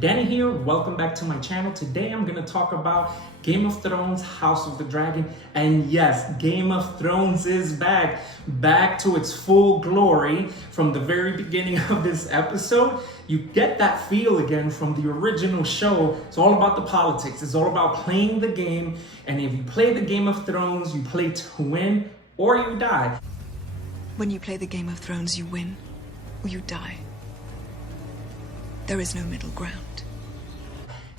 Danny here, welcome back to my channel. Today I'm going to talk about Game of Thrones, House of the Dragon. And yes, Game of Thrones is back to its full glory. From the very beginning of this episode, you get that feel again from the original show. It's all about the politics, it's all about playing the game. And if you play the Game of Thrones, you play to win or you die. When you play the Game of Thrones, you win or you die. There is no middle ground.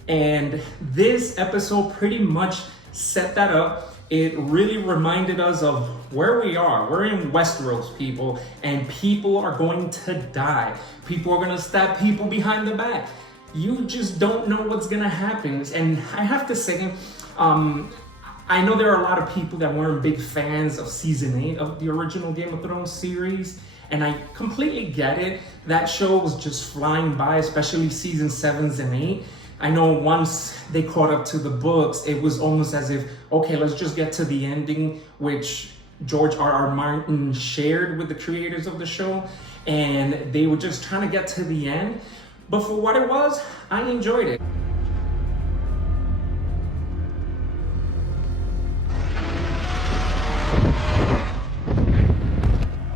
And this episode pretty much set that up. It really reminded us of where we are. We're in Westeros, people, and people are going to die. People are going to stab people behind the back. You just don't know what's going to happen. And I have to say, I know there are a lot of people that weren't big fans of season 8 of the original Game of Thrones series. And I completely get it. That show was just flying by, especially season 7 and 8. I know once they caught up to the books, it was almost as if, okay, let's just get to the ending, which George R.R. Martin shared with the creators of the show. And they were just trying to get to the end. But for what it was, I enjoyed it.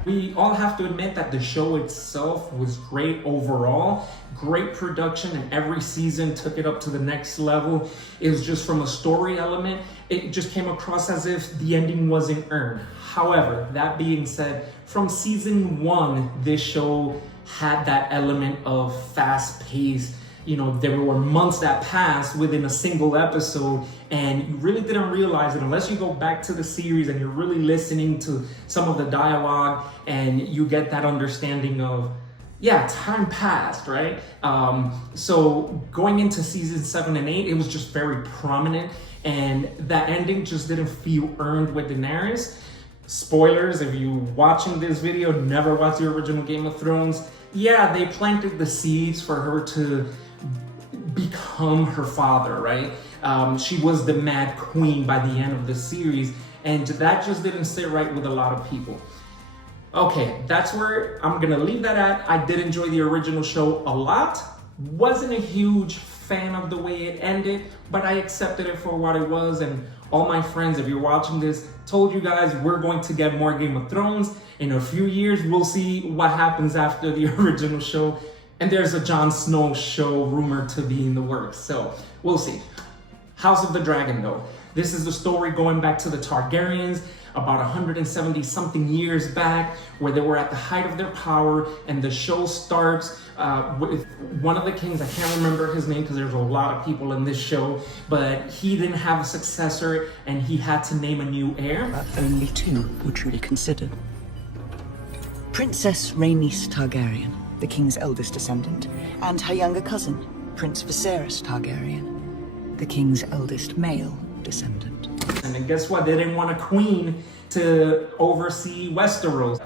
We all have to admit that the show itself was great overall, great production, and every season took it up to the next level. It was just from a story element, it just came across as if the ending wasn't earned. However, that being said, from season 1, this show had that element of fast pace. You know, there were months that passed within a single episode, and you really didn't realize it unless you go back to the series and you're really listening to some of the dialogue and you get that understanding of, yeah, time passed, right? So going into season 7 and 8, it was just very prominent, and that ending just didn't feel earned with Daenerys. Spoilers, if you're watching this video, never watched the original Game of Thrones. Yeah, they planted the seeds for her to become her father, right? She was the Mad Queen by the end of the series, and that just didn't sit right with a lot of people. Okay, that's where I'm gonna leave that at. I did enjoy the original show a lot. Wasn't a huge fan of the way it ended, but I accepted it for what it was, and all my friends, if you're watching this, told you guys we're going to get more Game of Thrones. In a few years, we'll see what happens after the original show. And there's a Jon Snow show rumored to be in the works, so we'll see. House of the Dragon, though. This is the story going back to the Targaryens, about 170 something years back, where they were at the height of their power, and the show starts with one of the kings. I can't remember his name because there's a lot of people in this show, but he didn't have a successor, and he had to name a new heir. Only two were truly considered. Princess Rhaenys Targaryen, the king's eldest descendant, and her younger cousin, Prince Viserys Targaryen, the king's eldest male descendant. And then guess what? They didn't want a queen to oversee Westeros.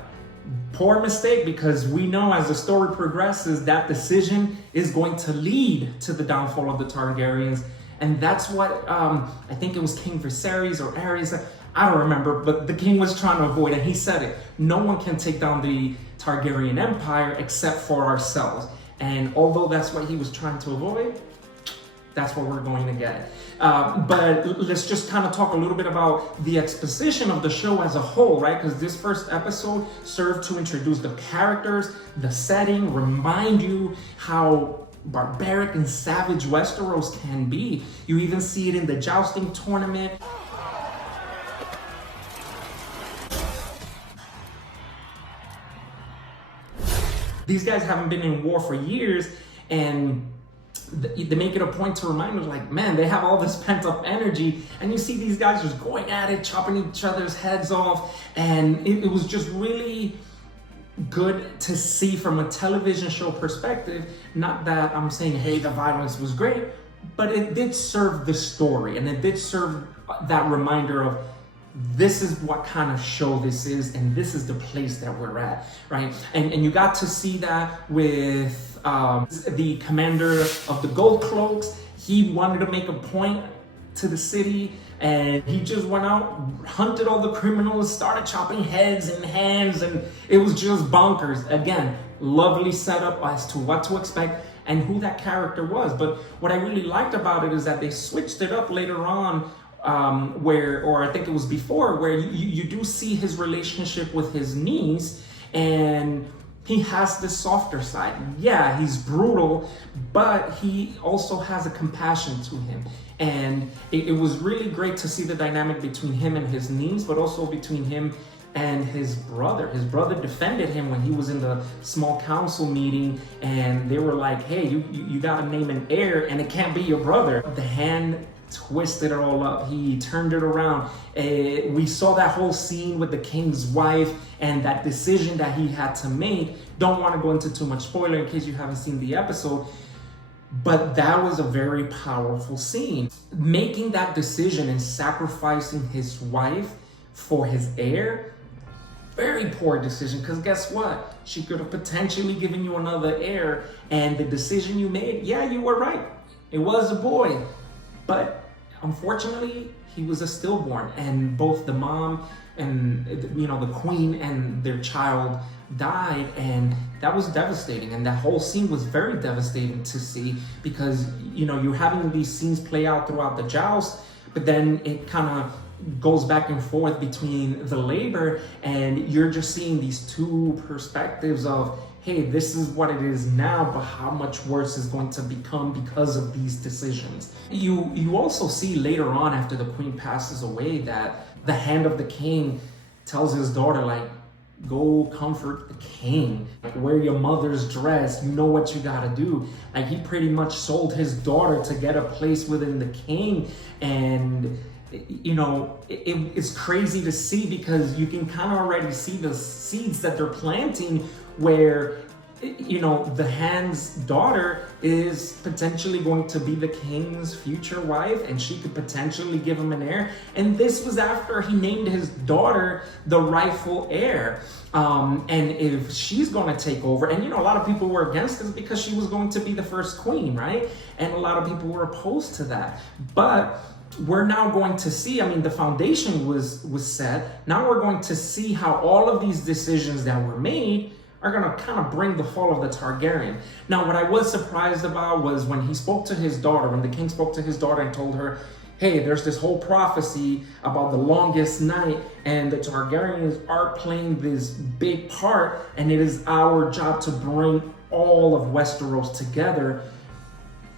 Poor mistake, because we know as the story progresses, that decision is going to lead to the downfall of the Targaryens. And that's what, I think it was King Viserys or Aerys, I don't remember, but the king was trying to avoid, and he said it. No one can take down the Targaryen Empire except for ourselves. And although that's what he was trying to avoid, that's what we're going to get. But let's just kind of talk a little bit about the exposition of the show as a whole, right? Because this first episode served to introduce the characters, the setting, remind you how barbaric and savage Westeros can be. You even see it in the jousting tournament. These guys haven't been in war for years, and they make it a point to remind us, like, man, they have all this pent-up energy, and you see these guys just going at it, chopping each other's heads off, and it was just really good to see from a television show perspective. Not that I'm saying, hey, the violence was great, but it did serve the story, and it did serve that reminder of, this is what kind of show this is, and this is the place that we're at, right? And you got to see that with the commander of the Gold Cloaks. He wanted to make a point to the city, and he just went out, hunted all the criminals, started chopping heads and hands, and it was just bonkers. Again, lovely setup as to what to expect. and who that character was. But what I really liked about it is that they switched it up later on, or I think it was before, where you do see his relationship with his niece, and he has this softer side. Yeah, he's brutal, but he also has a compassion to him. And it was really great to see the dynamic between him and his niece, but also between him and his brother. His brother defended him when he was in the small council meeting, and they were like, hey, you gotta name an heir, and it can't be your brother. The hand twisted it all up. He turned it around. We saw that whole scene with the king's wife and that decision that he had to make. Don't want to go into too much spoiler in case you haven't seen the episode, but that was a very powerful scene. Making that decision and sacrificing his wife for his heir, very poor decision, because guess what? She could have potentially given you another heir, and the decision you made, yeah, you were right. It was a boy. But unfortunately, he was a stillborn, and both the mom and the queen and their child died, and that was devastating. And that whole scene was very devastating to see, because you're having these scenes play out throughout the joust, but then it kind of goes back and forth between the labor, and you're just seeing these two perspectives of, hey, this is what it is now, but how much worse is going to become because of these decisions. You also see later on, after the queen passes away, that the hand of the king tells his daughter, like, go comfort the king, like, wear your mother's dress, you know what you gotta do. Like, he pretty much sold his daughter to get a place within the king. And it's crazy to see, because you can kind of already see the seeds that they're planting, where the hand's daughter is potentially going to be the king's future wife, and she could potentially give him an heir. And this was after he named his daughter the rightful heir. And if she's going to take over, and a lot of people were against this because she was going to be the first queen, right? And a lot of people were opposed to that. But we're now going to see, the foundation was set. Now we're going to see how all of these decisions that were made are going to kind of bring the fall of the Targaryen. Now, what I was surprised about was when he spoke to his daughter, when the king spoke to his daughter and told her, hey, there's this whole prophecy about the longest night, and the Targaryens are playing this big part, and it is our job to bring all of Westeros together.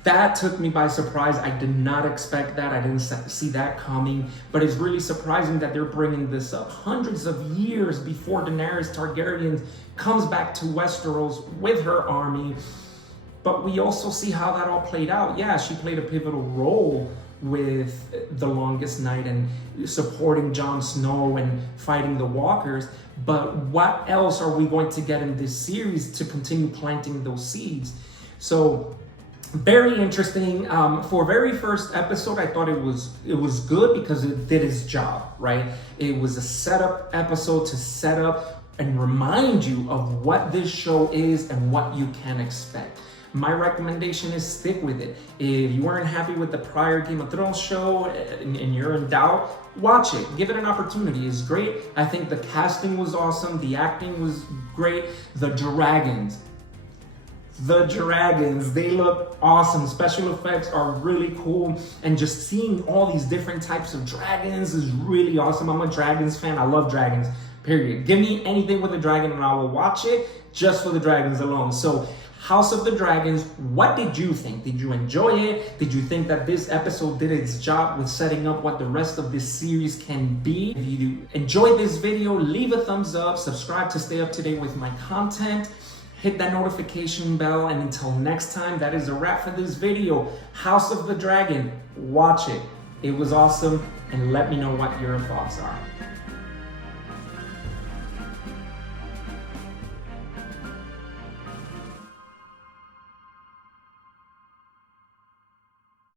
That took me by surprise. I did not expect that. I didn't see that coming. But it's really surprising that they're bringing this up hundreds of years before Daenerys Targaryen comes back to Westeros with her army. But we also see how that all played out. Yeah, she played a pivotal role with the longest night and supporting Jon Snow and fighting the walkers. But what else are we going to get in this series to continue planting those seeds? So very interesting. For very first episode, I thought it was good because it did its job, right? It was a setup episode to set up and remind you of what this show is and what you can expect. My recommendation is stick with it. If you weren't happy with the prior Game of Thrones show and you're in doubt, watch it. Give it an opportunity. It's great. I think the casting was awesome. The acting was great. The dragons, they look awesome. Special effects are really cool. And just seeing all these different types of dragons is really awesome. I'm a dragons fan. I love dragons, period. Give me anything with a dragon and I will watch it just for the dragons alone. So House of the Dragons, what did you think? Did you enjoy it? Did you think that this episode did its job with setting up what the rest of this series can be? If you enjoyed this video, leave a thumbs up, subscribe to stay up to date with my content, hit that notification bell, and until next time, that is a wrap for this video. House of the Dragon, watch it. It was awesome, and let me know what your thoughts are.